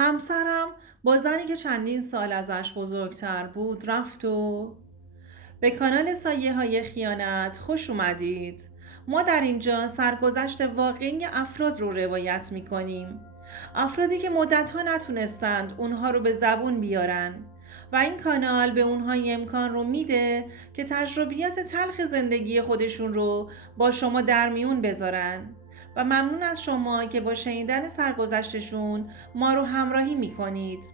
همسرم با زنی که چندین سال ازش بزرگتر بود رفت و به کانال سایه های خیانت خوش اومدید. ما در اینجا سرگذشت واقعی افراد رو روایت می کنیم. افرادی که مدتها نتونستند اونها رو به زبون بیارن و این کانال به اونها امکان رو میده که تجربیات تلخ زندگی خودشون رو با شما در میون بذارن و ممنون از شما که با شنیدن سرگذشتشون ما رو همراهی میکنید.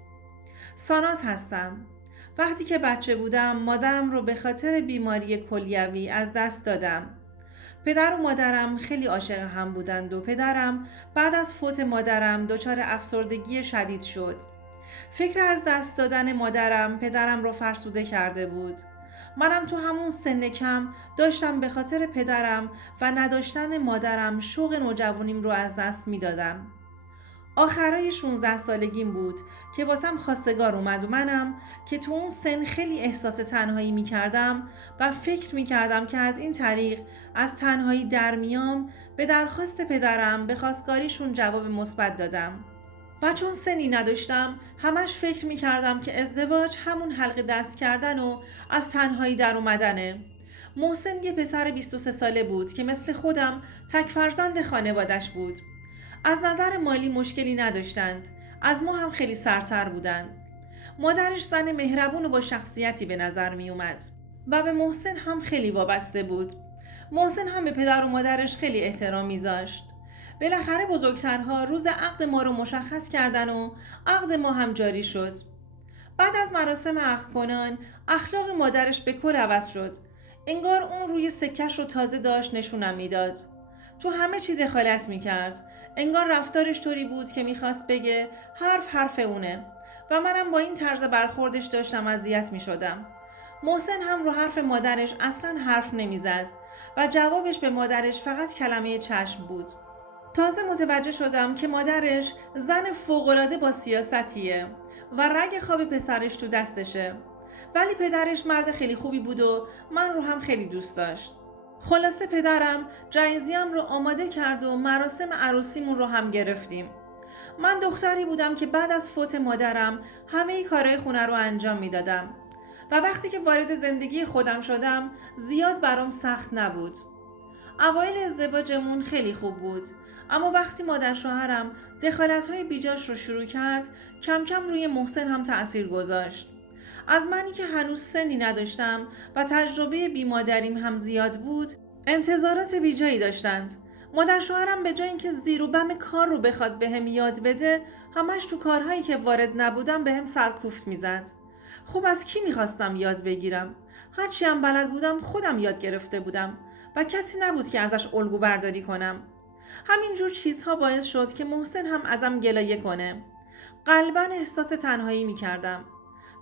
ساناز هستم. وقتی که بچه بودم مادرم رو به خاطر بیماری کلیوی از دست دادم. پدر و مادرم خیلی عاشق هم بودند و پدرم بعد از فوت مادرم دچار افسردگی شدید شد. فکر از دست دادن مادرم پدرم رو فرسوده کرده بود. منم تو همون سن کم داشتم به خاطر پدرم و نداشتن مادرم شوق نوجوانیم رو از دست می دادم. آخرای 16 سالگیم بود که واسم خواستگار اومد و منم که تو اون سن خیلی احساس تنهایی می کردم و فکر می کردم که از این طریق از تنهایی در میام به درخواست پدرم به خواستگاریشون جواب مثبت دادم. و چون سنی نداشتم همش فکر می کردم که ازدواج همون حلقه دست کردن و از تنهایی در اومدنه. محسن یه پسر 23 ساله بود که مثل خودم تک فرزند خانوادش بود. از نظر مالی مشکلی نداشتند. از ما هم خیلی سرتر بودند. مادرش زن مهربون و با شخصیتی به نظر می اومد و به محسن هم خیلی وابسته بود. محسن هم به پدر و مادرش خیلی احترام میذاشت. بالاخره بزرگترها روز عقد ما رو مشخص کردن و عقد ما هم جاری شد. بعد از مراسم عقد کنان اخلاق مادرش به کل عوض شد. انگار اون روی سکش رو تازه داشت نشونم میداد. تو همه چی دخالت میکرد. انگار رفتارش طوری بود که میخواست بگه حرف اونه و منم با این طرز برخوردش داشتم اذیت میشدم. محسن هم رو حرف مادرش اصلا حرف نمیزد و جوابش به مادرش فقط کلمه چشم بود. تازه متوجه شدم که مادرش زن فوق‌العاده با سیاستیه و رگ خواب پسرش تو دستشه. ولی پدرش مرد خیلی خوبی بود و من رو هم خیلی دوست داشت. خلاصه پدرم جایزیم رو آماده کرد و مراسم عروسیمون رو هم گرفتیم. من دختری بودم که بعد از فوت مادرم همه کارهای خونه رو انجام میدادم و وقتی که وارد زندگی خودم شدم زیاد برام سخت نبود. اوایل ازدواجمون خیلی خوب بود، اما وقتی مادر شوهرم دخالت‌های بیجاش رو شروع کرد کم کم روی محسن هم تأثیر گذاشت. از منی که هنوز سنی نداشتم و تجربه بیمادریم هم زیاد بود انتظارات بیجایی داشتند. مادر شوهرم به جای اینکه زیر و بم کار رو بخواد بهم یاد بده همش تو کارهایی که وارد نبودم بهم سرکوفت میزد. خب از کی میخواستم یاد بگیرم؟ هرچی هم بلد بودم خودم یاد گرفته بودم و کسی نبود که ازش الگو برداری کنم. همینجور چیزها باعث شد که محسن هم ازم گلایه کنه. قلباً احساس تنهایی میکردم.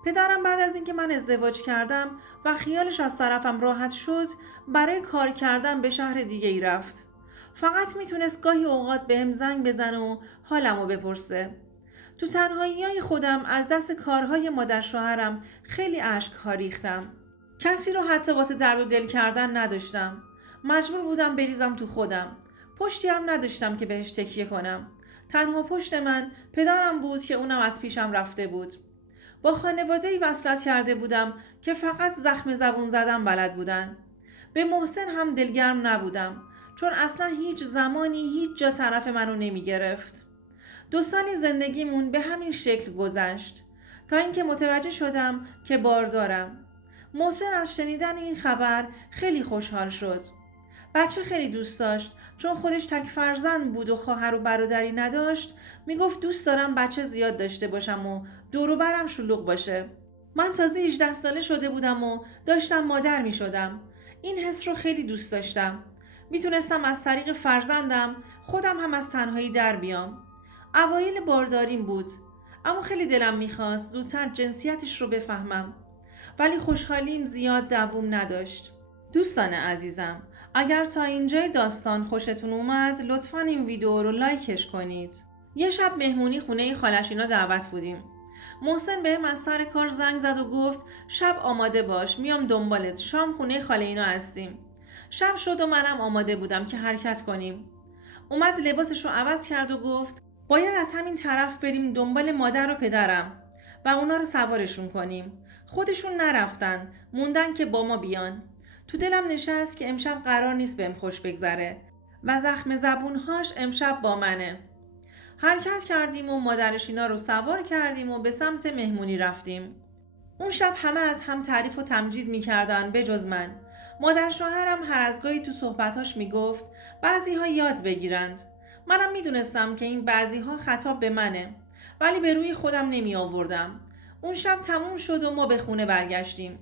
پدرم بعد از اینکه من ازدواج کردم و خیالش از طرفم راحت شد برای کار کردن به شهر دیگه ای رفت. فقط میتونست گاهی اوقات بهم زنگ بزنه و حالمو بپرسه. تو تنهایی‌های خودم از دست کارهای مادر شوهرم خیلی اشک‌ها ریختم. کسی رو حتی واسه درد و دل کردن نداشتم. مجبور بودم بریزم تو خودم. پشتی هم نداشتم که بهش تکیه کنم. تنها پشت من پدرم بود که اونم از پیشم رفته بود. با خانواده‌ای وصلت کرده بودم که فقط زخم زبون زدن بلد بودن. به محسن هم دلگرم نبودم چون اصلا هیچ زمانی هیچ جا طرف منو نمی گرفت. 2 سالی زندگیمون به همین شکل گذشت تا اینکه متوجه شدم که باردارم. محسن از شنیدن این خبر خیلی خوشحال شد. بچه خیلی دوست داشت چون خودش تک فرزند بود و خواهر و برادری نداشت. میگفت دوست دارم بچه زیاد داشته باشم و دور و برم شلوغ باشه. من تازه 18 ساله شده بودم و داشتم مادر می شدم. این حس رو خیلی دوست داشتم. میتونستم از طریق فرزندم خودم هم از تنهایی در بیام. اوایل بارداریم بود اما خیلی دلم میخواست زودتر جنسیتش رو بفهمم. ولی خوشحالیم زیاد دوام نداشت. دوستان عزیزم، اگر تا اینجای داستان خوشتون اومد لطفاً این ویدیو رو لایکش کنید. یه شب مهمونی خونه خالشینا دعوت بودیم. محسن بهم از سر کار زنگ زد و گفت شب آماده باش میام دنبالت، شام خونه خاله اینا هستیم. شب شد و منم آماده بودم که حرکت کنیم. اومد لباسش رو عوض کرد و گفت باید از همین طرف بریم دنبال مادر و پدرم و اونا رو سوارشون کنیم. خودشون نرفتن، موندن که با ما بیان. تو دلم نشست که امشب قرار نیست بهم خوش بگذره و زخم زبونهاش امشب با منه. حرکت کردیم و مادرشینا رو سوار کردیم و به سمت مهمونی رفتیم. اون شب همه از هم تعریف و تمجید میکردن بجز من. مادر شوهرم هر از گاهی تو صحبتاش میگفت بعضی ها یاد بگیرند. منم میدونستم که این بعضی ها خطاب به منه، ولی به روی خودم نمی آوردم. اون شب تموم شد و ما به خونه برگشتیم.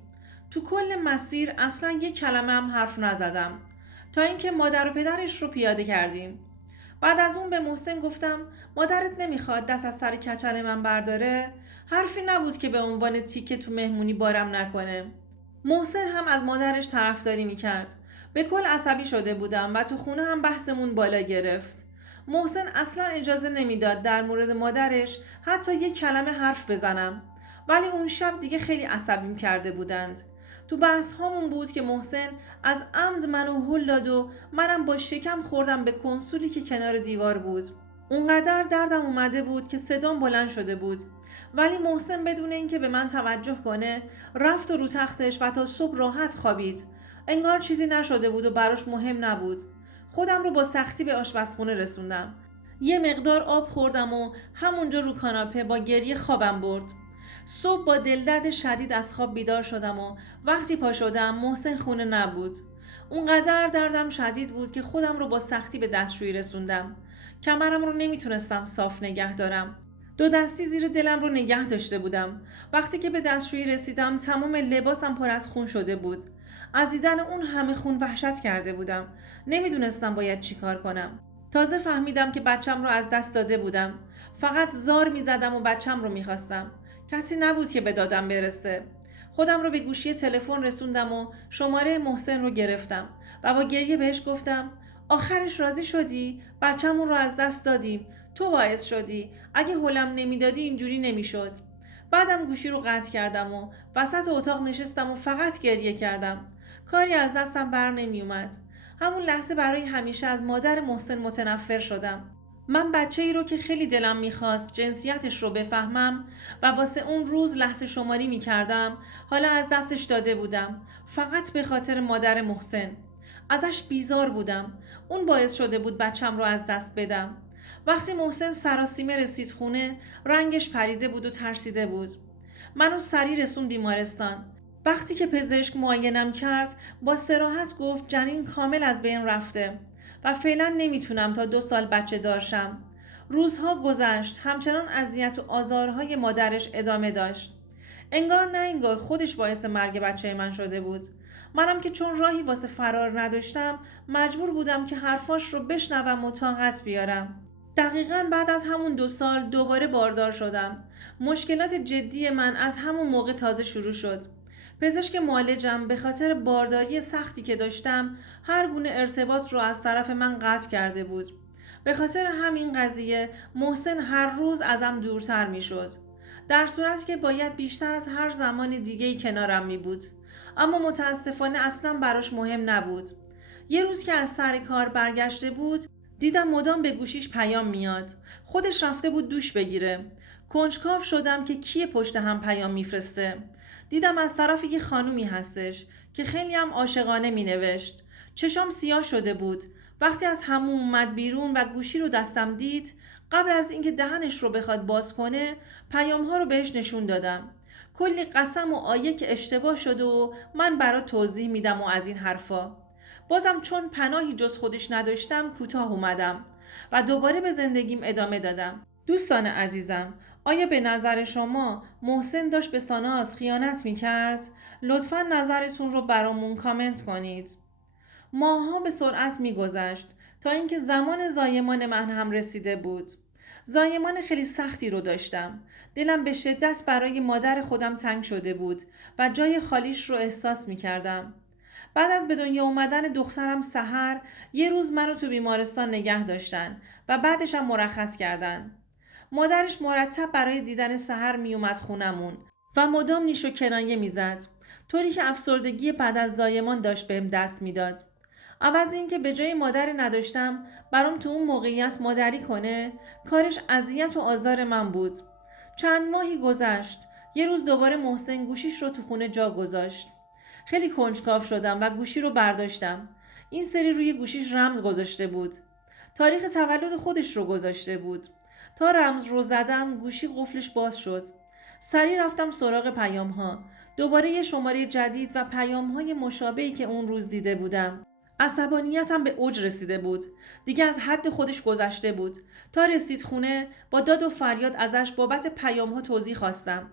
تو کل مسیر اصلا یک کلمه هم حرف نزدم تا اینکه مادر و پدرش رو پیاده کردیم. بعد از اون به محسن گفتم مادرت نمیخواد دست از سر کچل من برداره؟ حرفی نبود که به عنوان تیکه تو مهمونی بارم نکنه. محسن هم از مادرش طرفداری میکرد. به کل عصبی شده بودم و تو خونه هم بحثمون بالا گرفت. محسن اصلا اجازه نمیداد در مورد مادرش حتی یک کلمه حرف بزنم. ولی اون شب دیگه خیلی عصبیم کرده بودند. تو بحث هامون بود که محسن از عمد منو هل داد و منم با شکم خوردم به کنسولی که کنار دیوار بود. اونقدر دردم اومده بود که صدام بلند شده بود. ولی محسن بدون اینکه به من توجه کنه رفت و رو تختش و تا صبح راحت خوابید. انگار چیزی نشده بود و براش مهم نبود. خودم رو با سختی به آشپزخونه رسوندم. یه مقدار آب خوردم و همونجا رو کاناپه با گریه خوابم برد. صبح با دلدرد شدید از خواب بیدار شدم و وقتی پا شدم محسن خونه نبود. اونقدر دردم شدید بود که خودم رو با سختی به دستشویی رسوندم. کمرم رو نمیتونستم صاف نگه دارم. دو دستی زیر دلم رو نگه داشته بودم. وقتی که به دستشویی رسیدم تمام لباسم پر از خون شده بود. از دیدن اون همه خون وحشت کرده بودم. نمیدونستم باید چی کار کنم. تازه فهمیدم که بچم رو از دست داده بودم. فقط زار میزدم و بچم رو میخواستم. کسی نبود که به دادم برسه. خودم رو به گوشی تلفن رسوندم و شماره محسن رو گرفتم و با گریه بهش گفتم آخرش راضی شدی؟ بچمون رو از دست دادیم. تو باعث شدی. اگه هولم نمیدادی اینجوری نمیشد. بعدم گوشی رو قطع کردم و وسط اتاق نشستم و فقط گریه کردم. کاری از دستم بر نمی اومد. همون لحظه برای همیشه از مادر محسن متنفر شدم. من بچه‌ای رو که خیلی دلم میخواست جنسیتش رو بفهمم و واسه اون روز لحظه شماری میکردم حالا از دستش داده بودم، فقط به خاطر مادر محسن. ازش بیزار بودم. اون باعث شده بود بچم رو از دست بدم. وقتی محسن سراسیمه رسید خونه رنگش پریده بود و ترسیده بود. منو سریع رسون بیمارستان. وقتی که پزشک معاینم کرد با صراحت گفت جنین کامل از بین رفته و فعلا نمیتونم تا 2 سال بچه دارشم. روزها گذشت، همچنان اذیت و آزارهای مادرش ادامه داشت. انگار نه انگار خودش باعث مرگ بچه من شده بود. منم که چون راهی واسه فرار نداشتم مجبور بودم که حرفاش رو بشنوم و طاقت بیارم. دقیقاً بعد از همون 2 سال دوباره باردار شدم. مشکلات جدی من از همون موقع تازه شروع شد. پزشک معالجم به خاطر بارداری سختی که داشتم هر گونه ارتباط رو از طرف من قطع کرده بود. به خاطر همین قضیه محسن هر روز ازم دورتر می شد. در صورتی که باید بیشتر از هر زمان دیگه‌ای کنارم می بود. اما متاسفانه اصلا براش مهم نبود. یه روز که از سر کار برگشته بود دیدم مدام به گوشیش پیام میاد. خودش رفته بود دوش بگیره. کنجکاو شدم که کی پشت هم پیام میفرسته. دیدم از طرف یه خانومی هستش که خیلی هم عاشقانه مینوشت. چشام سیاه شده بود. وقتی از همون اومد بیرون و گوشی رو دستم دید، قبل از اینکه دهنش رو بخواد باز کنه، پیام ها رو بهش نشون دادم. کلی قسم و آیه که اشتباه شده و من برات توضیح میدم و از این حرفا. بازم چون پناهی جز خودش نداشتم کوتاه اومدم و دوباره به زندگیم ادامه دادم. دوستان عزیزم، آیا به نظر شما محسن داشت به ساناز خیانت میکرد؟ لطفاً نظرتون رو برامون کامنت کنید. ماه‌ها به سرعت میگذشت تا اینکه زمان زایمان من هم رسیده بود. زایمان خیلی سختی رو داشتم. دلم به شدت برای مادر خودم تنگ شده بود و جای خالیش رو احساس میکردم. بعد از به دنیا اومدن دخترم سحر یه روز منو تو بیمارستان نگه داشتن و بعدش هم مرخص کردن. مادرش مرتب برای دیدن سحر می اومد خونمون و مدام نیش و کنایه میزد، طوری که افسردگی بعد از زایمان داشت بهم دست میداد. عوض این که به جای مادر نداشتم برام تو اون موقعیت مادری کنه، کارش اذیت و آزار من بود. چند ماهی گذشت. یه روز دوباره محسن گوشیش رو تو خونه جا گذاشت. خیلی کنجکاو شدم و گوشی رو برداشتم. این سری روی گوشیش رمز گذاشته بود. تاریخ تولد خودش رو گذاشته بود. تا رمز رو زدم گوشی قفلش باز شد. سریع رفتم سراغ پیام ها. دوباره یه شماره جدید و پیام های مشابهی که اون روز دیده بودم. عصبانیتم به اوج رسیده بود. دیگه از حد خودش گذشته بود. تا رسید خونه با داد و فریاد ازش بابت پیام ها توضیح خواستم.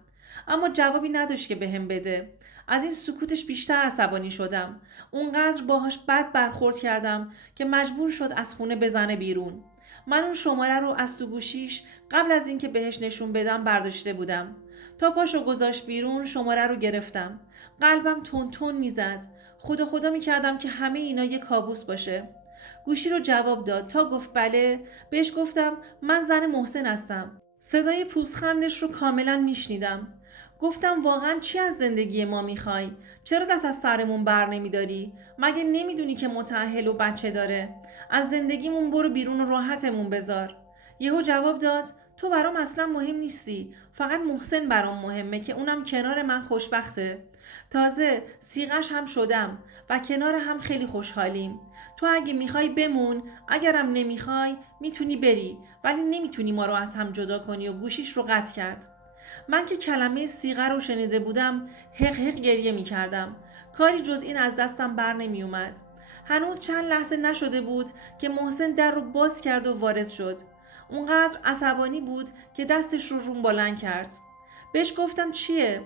اما جوابی نداشت که بهم بده. از این سکوتش بیشتر عصبانی شدم. اونقدر باهاش بد برخورد کردم که مجبور شد از خونه بزنه بیرون. من اون شماره رو از تو گوشیش قبل از اینکه بهش نشون بدم برداشته بودم. تا پاشو گذاشت بیرون شماره رو گرفتم. قلبم تون تون میزد. خدا میکردم که همه اینا یه کابوس باشه. گوشی رو جواب داد. تا گفت بله، بهش گفتم من زن محسن هستم. صدای پوزخندش رو کاملا میشنیدم. گفتم واقعا چی از زندگی ما میخوای؟ چرا دست از سرمون بر نمیداری؟ مگه نمیدونی که متأهل و بچه داره؟ از زندگیمون برو بیرون و راحتمون بذار. یهو جواب داد تو برام اصلا مهم نیستی. فقط محسن برام مهمه که اونم کنار من خوشبخته. تازه سیغش هم شدم و کنار هم خیلی خوشحالیم. تو اگه میخوای بمون، اگرم نمیخوای میتونی بری، ولی نمیتونی ما رو از هم جدا کنی و گوشیش رو قطع کرد. من که کلمه صیغه رو شنیده بودم حق گریه می کردم. کاری جز این از دستم بر نمی اومد. هنوز چند لحظه نشده بود که محسن در رو باز کرد و وارد شد. اونقدر عصبانی بود که دستش رو روم بلند کرد. بهش گفتم چیه؟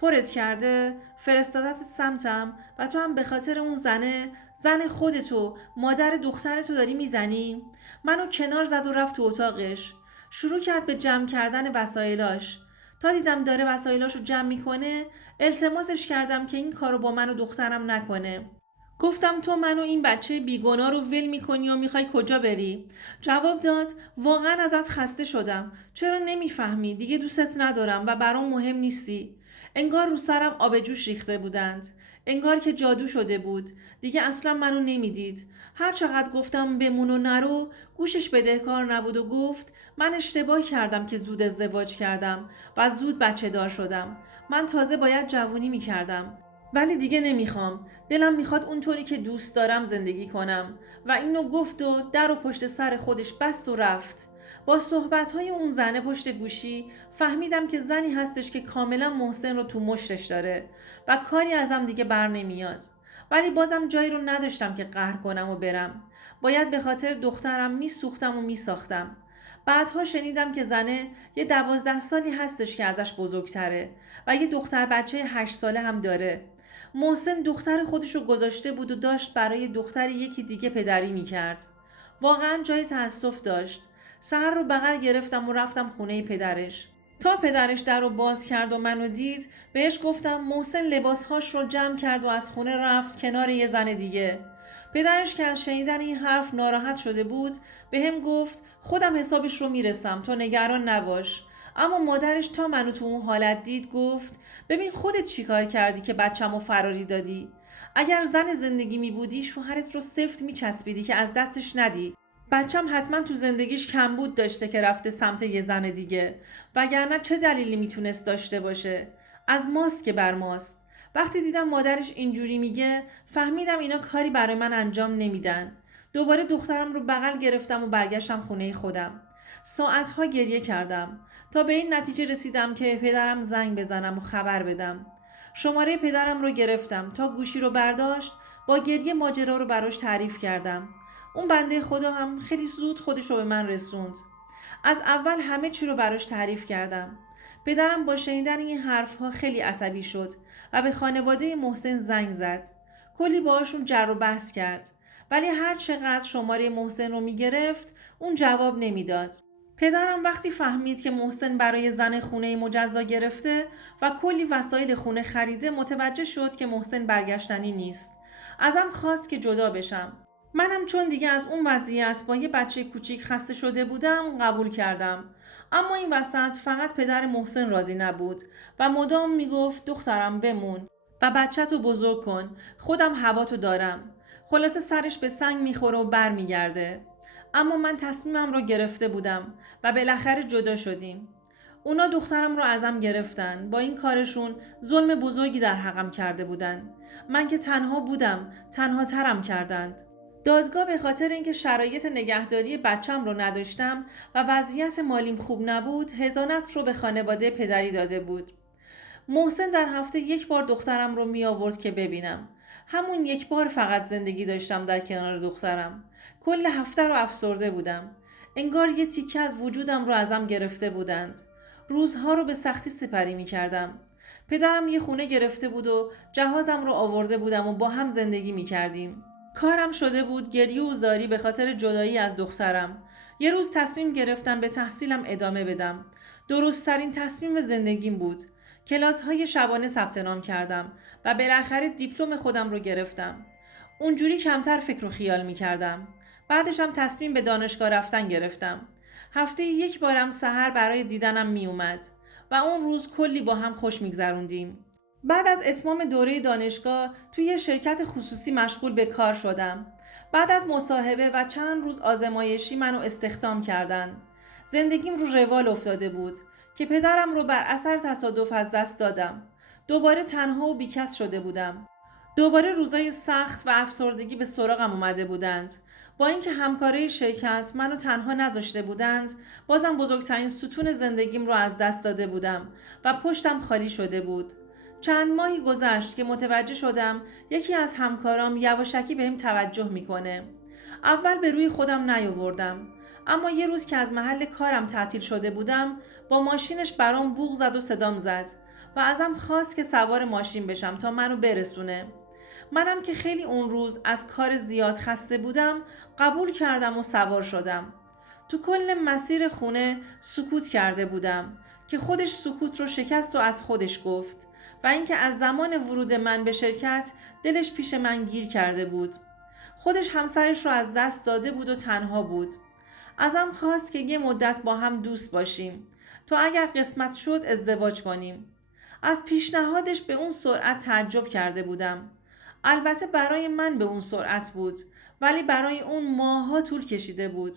پرت کرده؟ فرستادت سمتم و تو هم به خاطر اون زن خودتو، مادر دخترتو داری میزنی؟ منو کنار زد و رفت تو اتاقش. شروع کرد به جمع کردن وسایلاش. تا دیدم داره وسایلاشو جمع میکنه التماسش کردم که این کارو با من و دخترم نکنه. گفتم تو منو این بچه بیگناه رو ول میکنی و میخوای کجا بری؟ جواب داد واقعا ازت خسته شدم. چرا نمیفهمی؟ دیگه دوستت ندارم و برام مهم نیستی. انگار رو سرم آب جوش ریخته بودند. انگار که جادو شده بود. دیگه اصلا منو نمیدید. هر چقدر گفتم بمون و نرو گوشش بدهکار نبود و گفت من اشتباه کردم که زود ازدواج کردم و زود بچه دار شدم. من تازه باید جوونی میکردم. ولی دیگه نمیخوام. دلم میخواد اونطوری که دوست دارم زندگی کنم. و اینو گفت و در و پشت سر خودش بست و رفت. با صحبتهای اون زنه پشت گوشی فهمیدم که زنی هستش که کاملا محسن رو تو مشتش داره و کاری ازم دیگه بر نمیاد. ولی بازم جایی رو نداشتم که قهر کنم و برم. باید به خاطر دخترم میسوختم و میساختم. بعدها شنیدم که زنه یه 12 سالی هستش که ازش بزرگتره و یه دختر بچه 8 ساله هم داره. محسن دختر خودشو گذاشته بود و داشت برای دختر یکی دیگه پدری میکرد. واقعا جای تأسف داشت. سحر رو بغل گرفتم و رفتم خونه پدرش. تا پدرش در رو باز کرد و منو دید بهش گفتم محسن لباسهاش رو جمع کرد و از خونه رفت کنار یه زن دیگه. پدرش که از شنیدن این حرف ناراحت شده بود به هم گفت خودم حسابش رو میرسم تو نگران نباش. اما مادرش تا منو تو اون حالت دید گفت ببین خودت چی کار کردی که بچه‌مو فراری دادی. اگر زن زندگی می بودی شوهرت رو سفت میچسبیدی که از دستش ندی. بچم حتما تو زندگیش کمبود داشته که رفته سمت یه زن دیگه. وگرنه چه دلیلی میتونست داشته باشه؟ از ماست که بر ماست. وقتی دیدم مادرش اینجوری میگه فهمیدم اینا کاری برای من انجام نمیدن. دوباره دخترم رو بغل گرفتم و برگشتم خونه خودم. ساعتها گریه کردم تا به این نتیجه رسیدم که پدرم زنگ بزنم و خبر بدم. شماره پدرم رو گرفتم. تا گوشی رو برداشت با گریه ماجرا رو براش تعریف کردم. اون بنده خدا هم خیلی زود خودش رو به من رسوند. از اول همه چی رو براش تعریف کردم. پدرم با شنیدن این حرفها خیلی عصبی شد و به خانواده محسن زنگ زد. کلی باهاشون جر و بحث کرد. ولی هر چقدر شماره محسن رو میگرفت اون جواب نمیداد. پدرم وقتی فهمید که محسن برای زن خونه مجزا گرفته و کلی وسایل خونه خریده متوجه شد که محسن برگشتنی نیست. ازم خواست که جدا بشم. منم چون دیگه از اون وضعیت با یه بچه کوچیک خسته شده بودم قبول کردم. اما این وسط فقط پدر محسن راضی نبود و مدام میگفت دخترم بمون و بچه‌تو بزرگ کن. خودم هواتو دارم. خلاصه سرش به سنگ میخوره و برمیگرده. اما من تصمیمم رو گرفته بودم و بالاخره جدا شدیم. اونا دخترم رو ازم گرفتن. با این کارشون ظلم بزرگی در حقم کرده بودن. من که تنها بودم، تنها ترم کردند. دادگاه به خاطر اینکه شرایط نگهداری بچم رو نداشتم و وضعیت مالیم خوب نبود، حضانت رو به خانواده پدری داده بود. محسن در هفته یک بار دخترم رو می آورد که ببینم. همون یک بار فقط زندگی داشتم در کنار دخترم. کل هفته رو افسرده بودم. انگار یه تیکه از وجودم رو ازم گرفته بودند. روزها رو به سختی سپری می کردم. پدرم یه خونه گرفته بود و جهازم رو آورده بودم و با هم زندگی می کردیم. کارم شده بود گریه و زاری به خاطر جدایی از دخترم. یه روز تصمیم گرفتم به تحصیلم ادامه بدم. درست‌ترین تصمیم زندگیم بود. کلاس‌های شبانه ثبت نام کردم و بالاخره دیپلم خودم رو گرفتم. اونجوری کمتر فکر و خیال می‌کردم. بعدش هم تصمیم به دانشگاه رفتن گرفتم. هفته یک بارم سحر برای دیدنم میومد و اون روز کلی با هم خوش می‌گذروندیم. بعد از اتمام دوره دانشگاه توی شرکت خصوصی مشغول به کار شدم. بعد از مصاحبه و چند روز آزمایشی منو استخدام کردن. زندگیم رو روال افتاده بود که پدرم رو بر اثر تصادف از دست دادم. دوباره تنها و بیکس شده بودم. دوباره روزای سخت و افسردگی به سراغم اومده بودند. با اینکه همکارای شرکت منو تنها نذاشته بودند، بازم بزرگترین ستون زندگیم رو از دست داده بودم و پشتم خالی شده بود. چند ماهی گذشت که متوجه شدم یکی از همکارام یواشکی بهم توجه میکنه. اول به روی خودم نیاوردم، اما یه روز که از محل کارم تعطیل شده بودم، با ماشینش برام بوق زد و صدام زد و ازم خواست که سوار ماشین بشم تا منو برسونه. منم که خیلی اون روز از کار زیاد خسته بودم، قبول کردم و سوار شدم. تو کل مسیر خونه سکوت کرده بودم که خودش سکوت رو شکست و از خودش گفت و اینکه از زمان ورود من به شرکت دلش پیش من گیر کرده بود. خودش همسرش رو از دست داده بود و تنها بود. ازم خواست که یه مدت با هم دوست باشیم تا اگر قسمت شد ازدواج کنیم. از پیشنهادش به اون سرعت تعجب کرده بودم. البته برای من به اون سرعت بود، ولی برای اون ماه‌ها طول کشیده بود.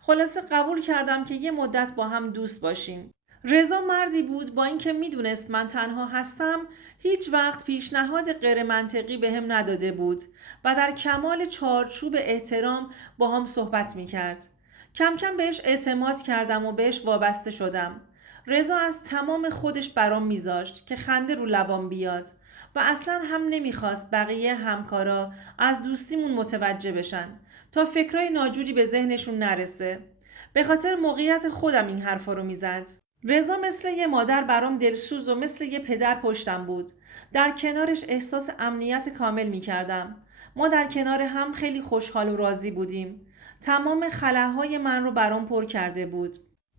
خلاصه قبول کردم که یه مدت با هم دوست باشیم. رضا مردی بود با اینکه میدونست من تنها هستم، هیچ وقت پیشنهاد غیر منطقی بهم نداده بود و در کمال چارچوب احترام با هم صحبت میکرد. کم کم بهش اعتماد کردم و بهش وابسته شدم. رضا از تمام خودش برام میذاشت که خنده رو لبام بیاد و اصلا هم نمیخواست بقیه همکارا از دوستیمون متوجه بشن تا فکرای ناجوری به ذهنشون نرسه. به خاطر موقعیت خودم این حرفا رو میزد. رضا مثل یه مادر برام دلسوز و مثل یه پدر پشتم بود. در کنارش احساس امنیت کامل میکردم. ما در کنار هم خیلی خوشحال و راضی بودیم. تمام خلاهای من رو برام پر کرده بود.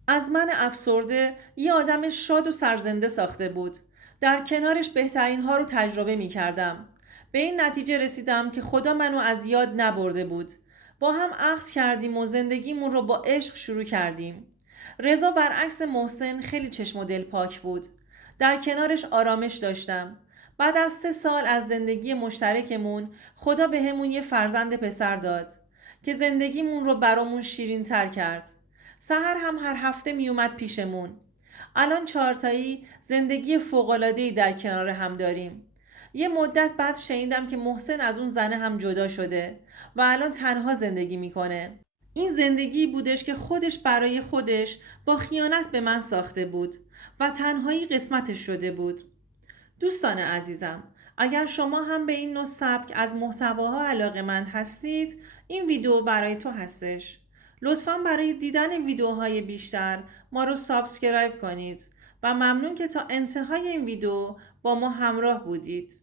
از من افسرده یه آدم شاد و سرزنده ساخته بود. در کنارش بهترین ها رو تجربه می کردم. به این نتیجه رسیدم که خدا منو از یاد نبرده بود. با هم عهد کردیم و زندگیمون رو با عشق شروع کردیم. رضا برعکس محسن خیلی چشم و دل پاک بود. در کنارش آرامش داشتم. بعد از 3 سال از زندگی مشترکمون خدا بهمون یه فرزند پسر داد که زندگیمون رو برامون شیرین تر کرد. سحر هم هر هفته می اومد پیشمون. الان 4 تایی زندگی فوق‌العاده‌ای در کنار هم داریم. یه مدت بعد شنیدم که محسن از اون زنه هم جدا شده و الان تنها زندگی میکنه. این زندگی بودش که خودش برای خودش با خیانت به من ساخته بود و تنهایی قسمتش شده بود. دوستان عزیزم، اگر شما هم به این نوع سبک از محتواها علاقه‌مند هستید، این ویدیو برای تو هستش. لطفاً برای دیدن ویدیوهای بیشتر ما رو سابسکرایب کنید و ممنون که تا انتهای این ویدیو با ما همراه بودید.